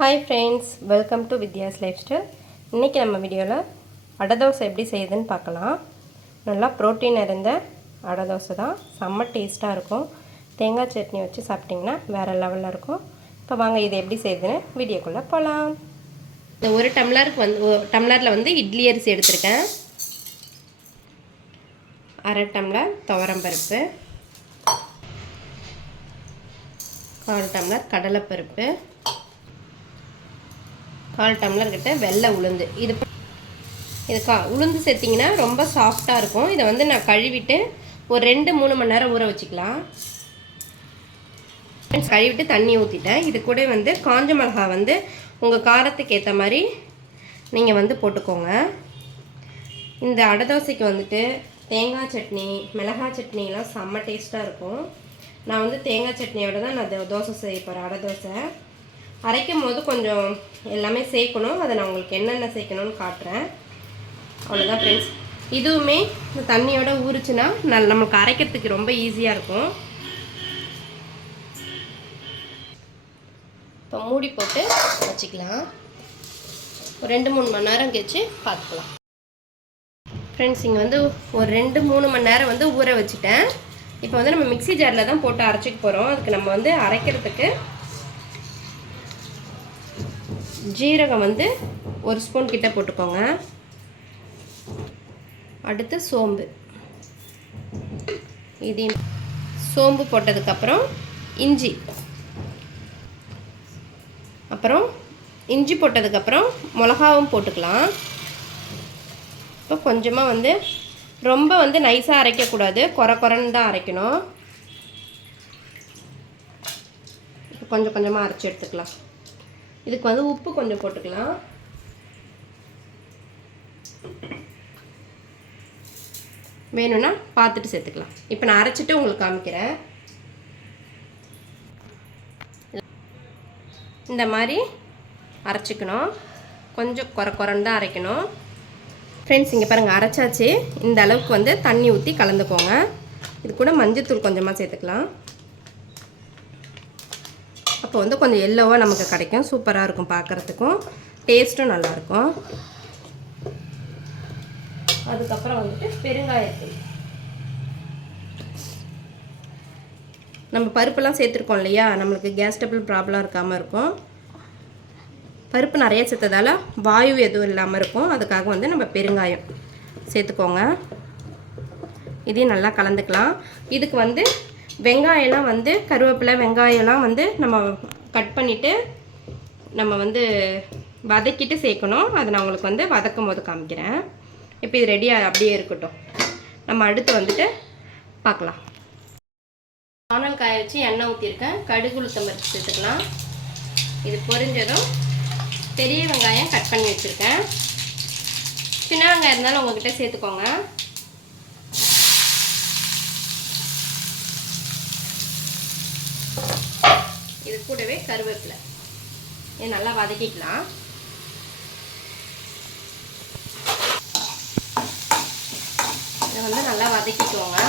Hi friends, welcome to Vidya's life style. இன்றைக்கி நம்ம வீடியோவில் அடை தோசை எப்படி செய்யுதுன்னு பார்க்கலாம். நல்லா ப்ரோட்டீன் நிறைந்த அடை தோசை தான். செம்ம டேஸ்ட்டாக இருக்கும். தேங்காய் சட்னி வச்சு சாப்பிட்டிங்கன்னா வேறு லெவலில் இருக்கும். இப்போ வாங்க இது எப்படி செய்யுதுன்னு வீடியோக்குள்ளே போகலாம். இந்த ஒரு டம்ளரில் வந்து இட்லி அரிசி எடுத்திருக்கேன். அரை டம்ளர் துவரம்பருப்பு, 1/4 டம்ளர் கடலைப்பருப்பு, 1/4 டம்ளர் கிட்ட வெள்ளை உளுந்து. இது உளுந்து சேர்த்திங்கன்னா ரொம்ப சாஃப்டாக இருக்கும். இதை வந்து நான் கழுவிட்டு ஒரு 2-3 மணி நேரம் ஊற வச்சுக்கலாம். கழுவிட்டு தண்ணி ஊற்றிட்டேன். இது கூட வந்து காஞ்ச மிளகா வந்து உங்கள் காரத்துக்கு ஏற்ற மாதிரி நீங்கள் வந்து போட்டுக்கோங்க. இந்த அடை தோசைக்கு வந்துட்டு தேங்காய் சட்னி, மிளகாய் சட்னிலாம் செம்ம டேஸ்ட்டாக இருக்கும். நான் வந்து தேங்காய் சட்னியோட தான் நான் தோசை செய்ய போகிறேன். அடை தோசை அரைக்கும் போது கொஞ்சம் எல்லாமே சேர்க்கணும். அதை நான் உங்களுக்கு என்னென்ன சேர்க்கணும்னு காட்டுறேன். அவ்வளோதான் ஃப்ரெண்ட்ஸ். இதுவுமே இந்த தண்ணியோட ஊறிச்சுன்னா நமக்கு அரைக்கிறதுக்கு ரொம்ப ஈஸியாக இருக்கும். இப்போ மூடி போட்டு வச்சுக்கலாம். ஒரு 2-3 மணி நேரம் கழிச்சு பார்த்துக்கலாம். ஃப்ரெண்ட்ஸ், இங்கே வந்து ஒரு 2-3 மணி நேரம் வந்து ஊற வச்சுட்டேன். இப்போ வந்து நம்ம மிக்ஸி ஜாரில் தான் போட்டு அரைச்சிக்க போகிறோம். அதுக்கு நம்ம வந்து அரைக்கிறதுக்கு ஜீரகம் வந்து 1 ஸ்பூன் கிட்ட போட்டுக்கோங்க. அடுத்து சோம்பு, இதையும் சோம்பு போட்டதுக்கப்புறம் இஞ்சி, அப்புறம் இஞ்சி போட்டதுக்கப்புறம் மிளகாவும் போட்டுக்கலாம். இப்போ கொஞ்சமாக வந்து ரொம்ப வந்து நைஸாக அரைக்கக்கூடாது, குறைன்னு தான் அரைக்கணும். இப்போ கொஞ்சம் கொஞ்சமாக அரைச்சி எடுத்துக்கலாம். இதுக்கு வந்து உப்பு கொஞ்சம் போட்டுக்கலாம். வேணும்னா பார்த்துட்டு சேர்த்துக்கலாம். இப்போ நான் அரைச்சிட்டு உங்களுக்கு காமிக்கிறேன். இந்த மாதிரி அரைச்சிக்கணும். கொஞ்சம் குறைன்னு தான் அரைக்கணும். ஃப்ரெண்ட்ஸ், இங்கே பாருங்கள், அரைச்சாச்சு. இந்த அளவுக்கு வந்து தண்ணி ஊற்றி கலந்துக்கோங்க. இது கூட மஞ்சத்தூள் கொஞ்சமாக சேர்த்துக்கலாம். அப்போ வந்து கொஞ்சம் எல்லோவாக நமக்கு கிடைக்கும். சூப்பராக இருக்கும், பார்க்குறதுக்கும் டேஸ்ட்டும் நல்லாயிருக்கும். அதுக்கப்புறம் வந்துட்டு பெருங்காயத்தூள். நம்ம பருப்பெல்லாம் சேர்த்துருக்கோம் இல்லையா, நம்மளுக்கு கேஸ் டபுள் ப்ராப்ளம் இருக்காமல் இருக்கும். பருப்பு நிறைய சேர்த்ததால் வாயு எதுவும் இல்லாமல் இருக்கும். அதுக்காக வந்து நம்ம பெருங்காயம் சேர்த்துக்கோங்க. இதையும் நல்லா கலந்துக்கலாம். இதுக்கு வந்து வெங்காயம்லாம் வந்து கருவேப்பிலை, வெங்காயம்லாம் வந்து நம்ம கட் பண்ணிவிட்டு நம்ம வந்து வதக்கிட்டு சேர்க்கணும். அதை நான் உங்களுக்கு வந்து வதக்கும் போது காமிக்கிறேன். இப்போ இது ரெடியாக அப்படியே இருக்கட்டும். நம்ம அடுத்து வந்துட்டு பார்க்கலாம். வானல் காய வச்சு எண்ணெய் ஊற்றிருக்கேன். கடுகு, உளுத்தம் பருப்பு சேர்த்துக்கலாம். இது பொரிஞ்சதும் பெரிய வெங்காயம் கட் பண்ணி வச்சுருக்கேன். சின்ன வெங்காயம் இருந்தாலும் உங்கள்கிட்ட சேர்த்துக்கோங்க. இது கூடவே கருவேப்பிலை, இது நல்லா வதக்கிக்கலாம். இதை வந்து நல்லா வதக்கிக்கோங்க.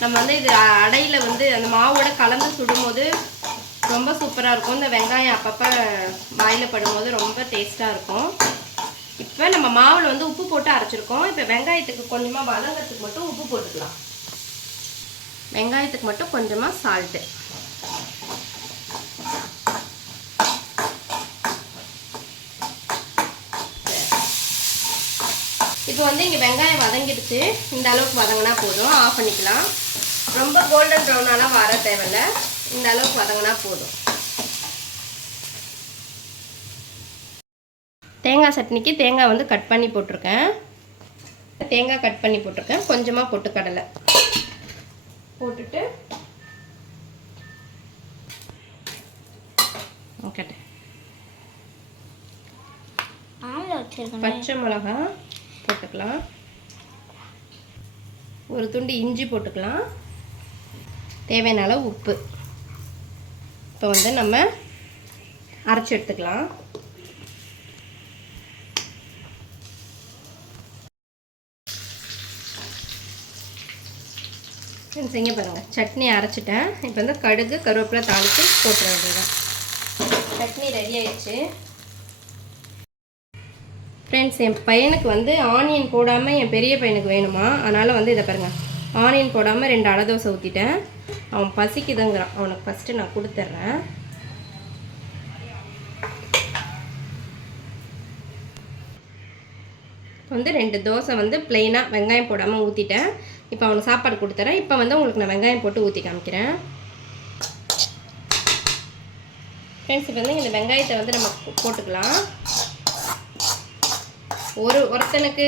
நம்ம வந்து இது அடையில் வந்து அந்த மாவோட கலந்து சுடும்போது ரொம்ப சூப்பராக இருக்கும். இந்த வெங்காயம் அப்பப்போ வாயில் படும்போது ரொம்ப டேஸ்ட்டாக இருக்கும். இப்போ நம்ம மாவில் வந்து உப்பு போட்டு அரைச்சிருக்கோம். இப்போ வெங்காயத்துக்கு கொஞ்சமாக வதங்கிறதுக்கு மட்டும் உப்பு போட்டுக்கலாம். வெங்காயத்துக்கு மட்டும் கொஞ்சமாக சால்ட்டு. இப்போ வந்து இங்கே வெங்காயம் வதங்கிடுச்சு. இந்த அளவுக்கு வதங்கினா போதும், ஆஃப் பண்ணிக்கலாம். ரொம்ப கோல்டன் ப்ரௌனாலாம் வர தேவையில்லை. இந்த அளவுக்கு வதங்கினா போதும். தேங்காய் சட்னிக்கு தேங்காய் வந்து கட் பண்ணி போட்டிருக்கேன். தேங்காய் கட் பண்ணி போட்டிருக்கேன். கொஞ்சமாக பொட்டுக்கடலை போட்டுட்டு பச்சை மிளகா போட்டுக்கலாம். ஒரு துண்டு இஞ்சி போட்டுக்கலாம். தேவையான அளவு உப்பு. இப்போ வந்து நம்ம அரைச்சி எடுத்துக்கலாம். செய்ய பாருங்கள், சட்னி அரைச்சிட்டேன். இப்போ வந்து கடுகு, கருவேப்பிலை தாளித்து போட்டுற வேண்டியதான். சட்னி ரெடி ஆயிடுச்சு. ஃப்ரெண்ட்ஸ், என் பையனுக்கு வந்து ஆனியன் போடாமல் என் பெரிய பையனுக்கு வேணுமா, அதனால் வந்து இதை பாருங்கள், ஆனியன் போடாமல் 2 அடை தோசை ஊற்றிட்டேன். அவன் பசிக்குதுங்கிறான். அவனுக்கு ஃபஸ்ட்டு நான் கொடுத்துட்றேன். வந்து 2 தோசை வந்து ப்ளெயினாக வெங்காயம் போடாமல் ஊற்றிட்டேன். இப்போ அவனுக்கு சாப்பாடு கொடுத்துறேன். இப்போ வந்து உங்களுக்கு நான் வெங்காயம் போட்டு ஊற்றி காமிக்கிறேன். ஃப்ரெண்ட்ஸ், இப்போ வந்து இந்த வெங்காயத்தை வந்து நம்ம போட்டுக்கலாம். ஒருத்தனுக்கு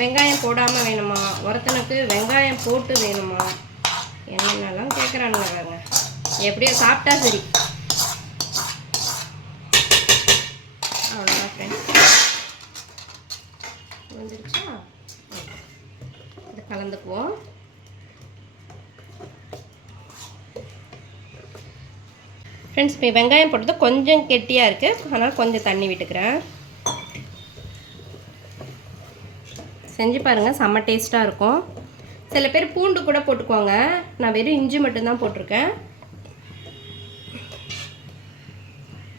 வெங்காயம் போடாமல் வேணுமா, ஒருத்தனுக்கு வெங்காயம் போட்டு வேணுமா, என்னென்னலாம் கேட்குறானுங்க பாருங்க. எப்படியோ சாப்பிட்டா சரி. அவ்வளோதான் ஃப்ரெண்ட்ஸ், வந்துருச்சா? இதை கலந்துக்குவோம். ஃப்ரெண்ட்ஸ், இப்போ வெங்காயம் போட்டது கொஞ்சம் கெட்டியாக இருக்குது, அதனால் கொஞ்சம் தண்ணி விட்டுக்கிறேன். செஞ்சு பாருங்கள், செம்ம டேஸ்ட்டாக இருக்கும். சில பேர் பூண்டு கூட போட்டுக்குவாங்க. நான் வெறும் இஞ்சி மட்டும்தான் போட்டிருக்கேன்.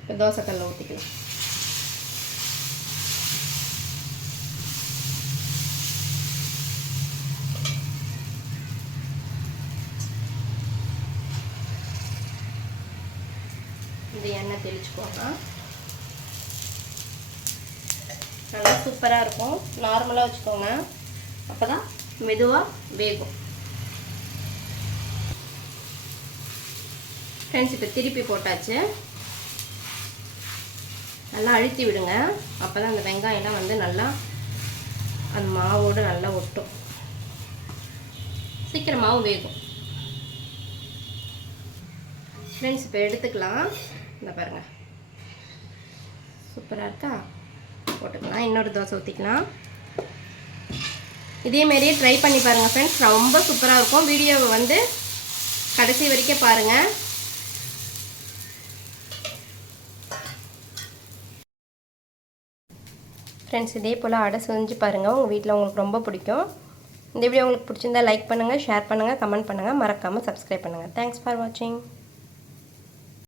இப்போ தோசைக்கல்ல ஊற்றிக்கலாம். இந்த எண்ணெய் தெளிச்சுக்கோங்க. நல்லா சூப்பராக இருக்கும். நார்மலாக வச்சுக்கோங்க, அப்போ தான் மெதுவாக வேகும். ஃப்ரெண்ட்ஸ், இப்போ திருப்பி போட்டாச்சு. நல்லா அழுத்தி விடுங்க, அப்போ தான் அந்த வெங்காயம்லாம் வந்து நல்லா அந்த மாவோடு நல்லா ஒட்டும், சீக்கிரமாகவும் வேகும். ஃப்ரெண்ட்ஸ், இப்போ எடுத்துக்கலாம். இந்த பாருங்கள், சூப்பராக இருக்கா? போட்டுக்கலாம். இன்னொரு தோசை ஊற்றிக்கலாம். இதேமாரியே ட்ரை பண்ணி பாருங்கள் ஃப்ரெண்ட்ஸ், ரொம்ப சூப்பராக இருக்கும். வீடியோவை வந்து கடைசி வரைக்கும் பாருங்கள். ஃப்ரெண்ட்ஸ், இதே போல் அடை செஞ்சு பாருங்கள். உங்கள் வீட்டில் உங்களுக்கு ரொம்ப பிடிக்கும். இந்த வீடியோ உங்களுக்கு பிடிச்சிருந்தா லைக் பண்ணுங்கள், ஷேர் பண்ணுங்கள், கமெண்ட் பண்ணுங்கள், மறக்காமல் சப்ஸ்கிரைப் பண்ணுங்கள். தேங்க்ஸ் ஃபார் வாட்சிங்.